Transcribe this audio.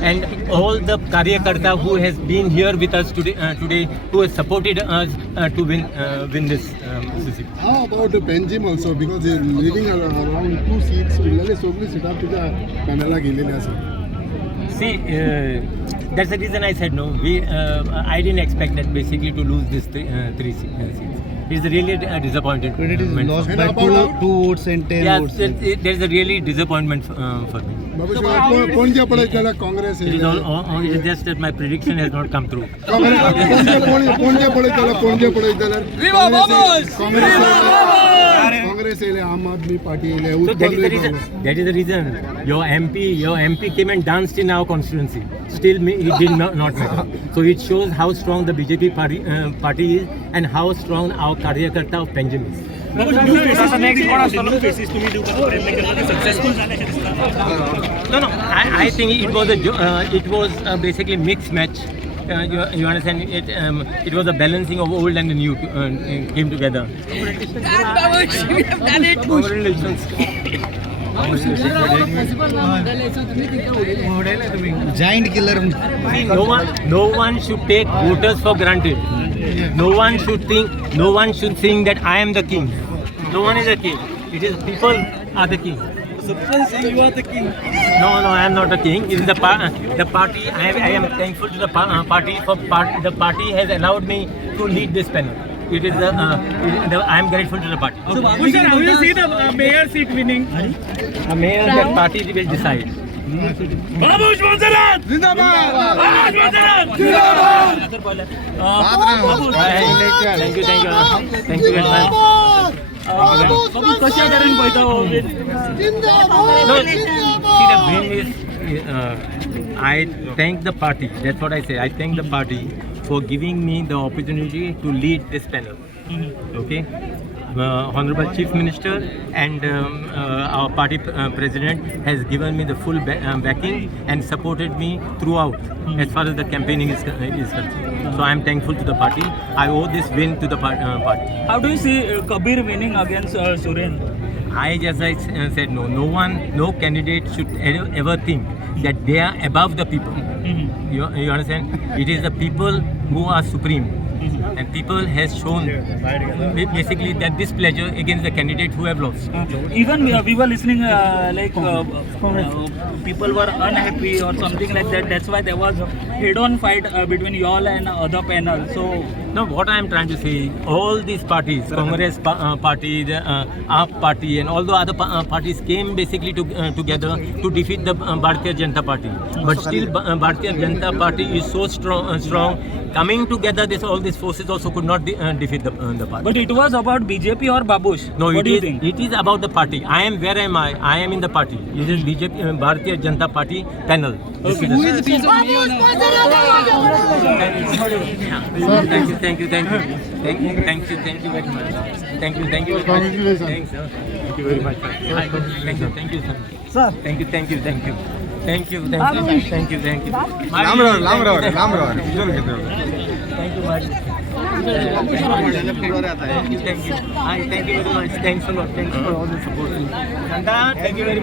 And all the Karyakarta who has been here with us today who has supported us to win this CCP. How about the Benjim also? Because they're leaving around 2 seats. Ullale Sogli sit up to the panel गेलेले असं. See, that's the reason I said no. I didn't expect that basically to lose this three seats. It's really disappointed. But it is lost And by about two votes and 10 Yes, votes. there's a really disappointment for me. कोण जे पडत त्याला Congress It is just that my prediction has not come through. कोण जे पडत त्याला काँग्रेस येले आम आदमी party येले So that is the reason. Your MP came and danced in our constituency. Still, it did not matter. So it shows how strong the BJP party is and how strong our Karyakarta of Panjim is. No. I think it was basically mixed match. You understand? It was a balancing of old and new came together. Congratulations. Giant killer. See, no one should take voters for granted. No one should think that I am the king. No one is a king. It is people are the king. You are the king. No, I am not the king. It is the party. I am thankful to the party for the party has allowed me to lead this panel. It is I am grateful to the party. So, Babu sir, how do you see the mayor seat winning? The mayor of that party will decide. Babu Shmanzarat! Zindabad! Babu Shmanzarat! Zindabad! Thank you very much. Babu, कशा तऱ्हेन पळयता हो? No, see, the thing is, I thank the party. That's what I say. I thank the party for giving me the opportunity to lead this panel. Okay? Honorable Chief Minister and our party president has given me the full backing and supported me throughout as far as the campaigning is concerned. So I am thankful to the party. I owe this win to the party. How do you see Kabir winning against Suren? As I said, no candidate should ever think that they are above the people. You understand? It is the people who are supreme. And people has shown basically that displeasure against the candidate who have lost. Even we were listening people were unhappy or something like that. That's why there was head-on fight between y'all and other panel. So no, what I am trying to say, all these parties, Congress party, the AAP party, and all the other parties came basically together to defeat the Bharatiya Janata Party. But still, Bharatiya Janata Party is so strong. Coming together, all these forces also could not defeat the party. But it was about BJP or Babush? No, what do you think? It is about the party. Where am I? I am in the party. It is BJP, Bharatiya Janata Party panel. Okay. Who is the piece of Thank you very much. Thank you very much. Thank you very much. Thanks, sir. Thank you very much. Thank you, sir. Thank you. Thank you. लांब राहा Thank you much. Thank you very much. Thanks a lot. Thanks for all the support. Nanda, thank you very much.